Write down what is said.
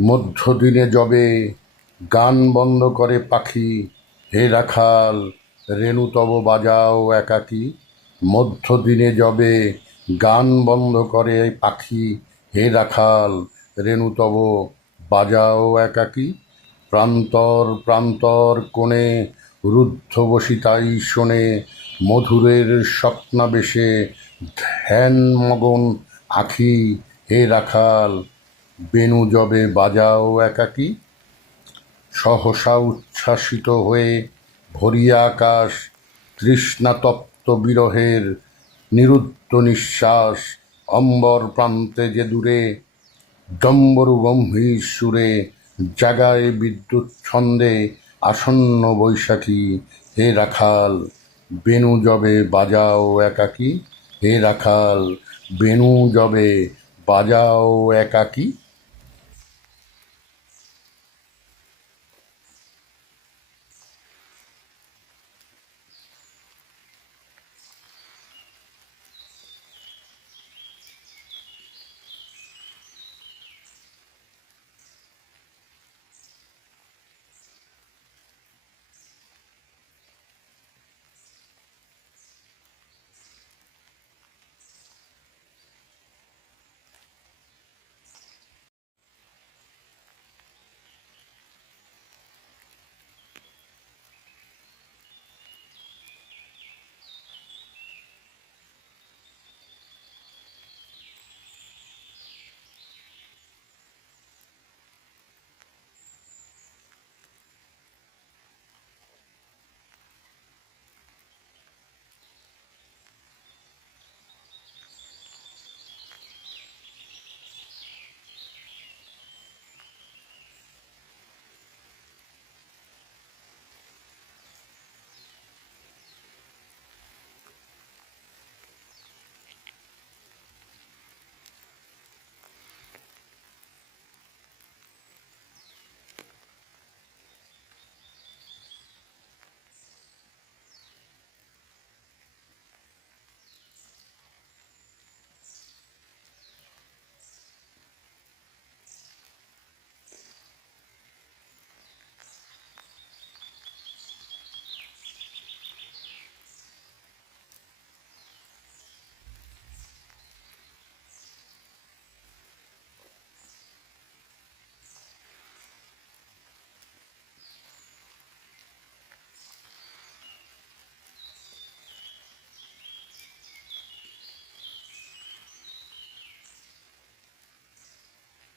মধ্যদিনে যবে গান বন্ধ করে পাখি। হে রাখাল, রেণু তব বাজাও একাকী। মধ্যদিনে যবে গান বন্ধ করে পাখি। হে রাখাল, রেণু তব বাজাও একাকী। প্রান্তর প্রান্তর কোণে রুদ্ধ বসিতাই শোনে মধুরের স্বপ্নাবেশে ধ্যান মগন আখি। হে রাখাল বেণু যবে বাজাও একাকী, সহসা উচ্ছ্বাসিত হয়ে ভরিয়া আকাশ তৃষ্ণাতপ্ত বিরহের নিরুদ্ধ নিঃশ্বাস, অম্বর প্রান্তে যে দূরে ডম্বরু গম্ভীর সুরে জাগায় বিদ্যুৎ ছন্দে আসন্ন বৈশাখী, হে রাখাল বেণু যবে বাজাও একাকী, হে রাখাল বেণু যবে বাজাও একাকী।